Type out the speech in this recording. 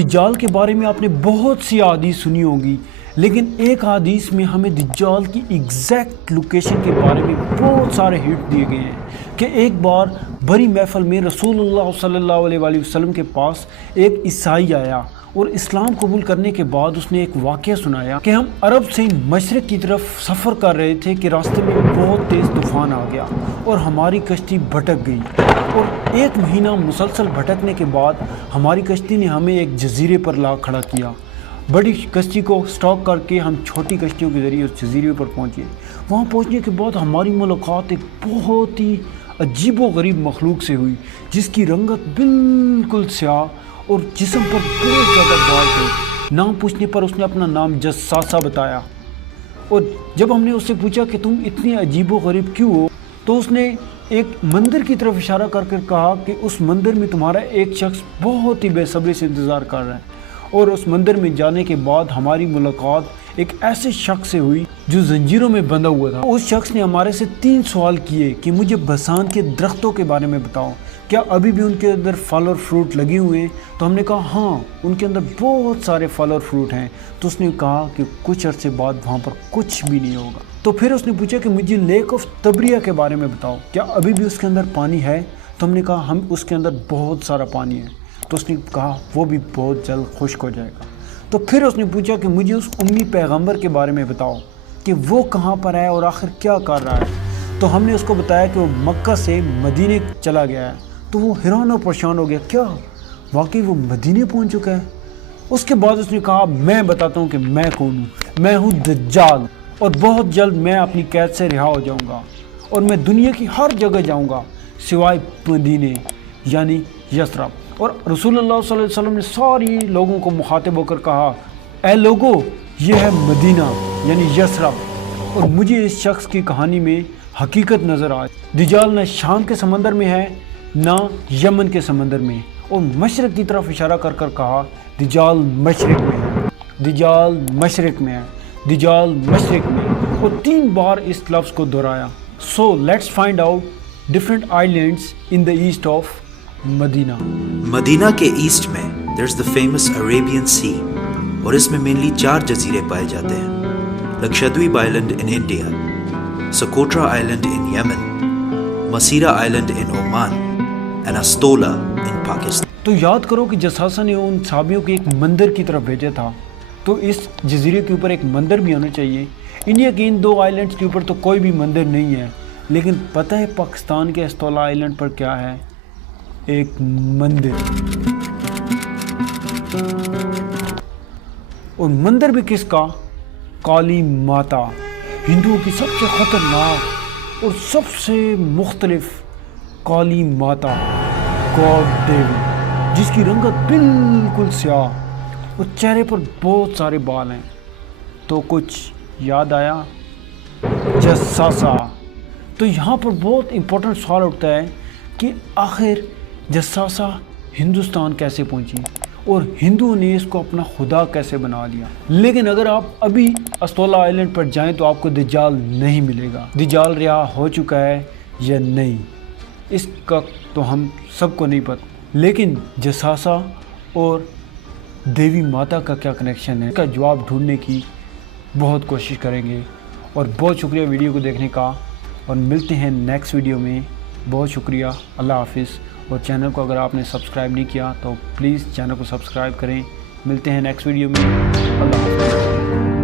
دجال کے بارے میں آپ نے بہت سی احادیث سنی ہوگی، لیکن ایک حدیث میں ہمیں دجال کی ایگزیکٹ لوکیشن کے بارے میں بہت سارے ہنٹ دیے گئے ہیں کہ ایک بار بڑی محفل میں رسول اللہ صلی اللہ علیہ وآلہ وسلم کے پاس ایک عیسائی آیا اور اسلام قبول کرنے کے بعد اس نے ایک واقعہ سنایا کہ ہم عرب سے مشرق کی طرف سفر کر رہے تھے کہ راستے میں بہت تیز طوفان آ گیا اور ہماری کشتی بھٹک گئی، اور ایک مہینہ مسلسل بھٹکنے کے بعد ہماری کشتی نے ہمیں ایک جزیرے پر لا کھڑا کیا۔ بڑی کشتی کو سٹاک کر کے ہم چھوٹی کشتیوں کے ذریعے اس جزیرے پر پہنچے۔ وہاں پہنچنے کے بعد ہماری ملاقات ایک بہت ہی عجیب و غریب مخلوق سے ہوئی جس کی رنگت بالکل سیاہ اور جسم پر بہت زیادہ بال تھے۔ نام پوچھنے پر اس نے اپنا نام جساسہ بتایا، اور جب ہم نے اس سے پوچھا کہ تم اتنے عجیب و غریب کیوں ہو، تو اس نے ایک مندر کی طرف اشارہ کر کے کہا کہ اس مندر میں تمہارا ایک شخص بہت ہی بے صبری سے انتظار کر رہا ہے۔ اور اس مندر میں جانے کے بعد ہماری ملاقات ایک ایسے شخص سے ہوئی جو زنجیروں میں بندھا ہوا تھا۔ اس شخص نے ہمارے سے 3 سوال کیے کہ مجھے بسان کے درختوں کے بارے میں بتاؤ، کیا ابھی بھی ان کے اندر پھل اور فروٹ لگے ہوئے ہیں؟ تو ہم نے کہا ہاں، ان کے اندر بہت سارے پھل اور فروٹ ہیں۔ تو اس نے کہا کہ کچھ عرصے بعد وہاں پر کچھ بھی نہیں ہوگا۔ تو پھر اس نے پوچھا کہ مجھے لیک آف تبریہ کے بارے میں بتاؤ، کیا ابھی بھی اس کے اندر پانی ہے؟ تو ہم نے کہا ہم اس کے اندر بہت سارا پانی ہے۔ تو اس نے کہا وہ بھی بہت جلد خشک ہو جائے گا۔ تو پھر اس نے پوچھا کہ مجھے اس امی پیغمبر کے بارے میں بتاؤ کہ وہ کہاں پر ہے اور آخر کیا کر رہا ہے۔ تو ہم نے اس کو بتایا کہ وہ مکہ سے مدینے چلا گیا ہے۔ تو وہ حیران اور پریشان ہو گیا، کیا واقعی وہ مدینے پہنچ چکا ہے؟ اس کے بعد اس نے کہا میں بتاتا ہوں کہ میں کون ہوں، میں ہوں دجال، اور بہت جلد میں اپنی قید سے رہا ہو جاؤں گا اور میں دنیا کی ہر جگہ جاؤں گا سوائے مدینے یعنی یثرب۔ اور رسول اللہ صلی اللہ علیہ وسلم نے ساری لوگوں کو مخاطب ہو کر کہا، اے لوگو، یہ ہے مدینہ یعنی یثرب، اور مجھے اس شخص کی کہانی میں حقیقت نظر آئی۔ دجال نہ شام کے سمندر میں ہے نہ یمن کے سمندر میں، اور مشرق کی طرف اشارہ کر کر کہا دجال مشرق میں ہے، دجال مشرق میں ہے، دجال مشرق میں، اور 3 بار اس لفظ کو دہرایا۔ So let's find out different islands in the east of Medina. Medina کے ایسٹ میں there's the famous Arabian Sea، اور اس میں مینلی 4 جزیرے پائے جاتے ہیں: Lakshadweep island in India, Socotra island in Yemen, Masirah island in Oman, and Astola in Pakistan. تو یاد کرو کہ جساسہ نے ان صحابیوں کے ایک مندر کی طرف بھیجا تھا، تو اس جزیرے کے اوپر ایک مندر بھی ہونا چاہیے۔ انڈیا کے ان 2 آئلینڈز کے اوپر تو کوئی بھی مندر نہیں ہے، لیکن پتہ ہے پاکستان کے استولا آئلینڈ پر کیا ہے؟ ایک مندر، اور مندر بھی کس کا؟ کالی ماتا، ہندوؤں کی سب سے خطرناک اور سب سے مختلف کالی ماتا، گاڈ دیوی، جس کی رنگت بالکل سیاہ اور چہرے پر بہت سارے بال ہیں۔ تو کچھ یاد آیا؟ جساسہ۔ تو یہاں پر بہت امپورٹنٹ سوال اٹھتا ہے کہ آخر جساسہ ہندوستان کیسے پہنچی اور ہندوؤں نے اس کو اپنا خدا کیسے بنا لیا؟ لیکن اگر آپ ابھی استولا آئلینڈ پر جائیں تو آپ کو دجال نہیں ملے گا۔ دجال رہا ہو چکا ہے یا نہیں، اس کا تو ہم سب کو نہیں پتہ، لیکن جساسہ اور دیوی ماتا کا کیا کنیکشن ہے، اس کا جواب ڈھونڈنے کی بہت کوشش کریں گے۔ اور بہت شکریہ ویڈیو کو دیکھنے کا، اور ملتے ہیں نیکسٹ ویڈیو میں۔ بہت شکریہ، اللہ حافظ۔ اور چینل کو اگر آپ نے سبسکرائب نہیں کیا تو پلیز چینل کو سبسکرائب کریں۔ ملتے ہیں نیکسٹ ویڈیو میں، اللہ حافظ۔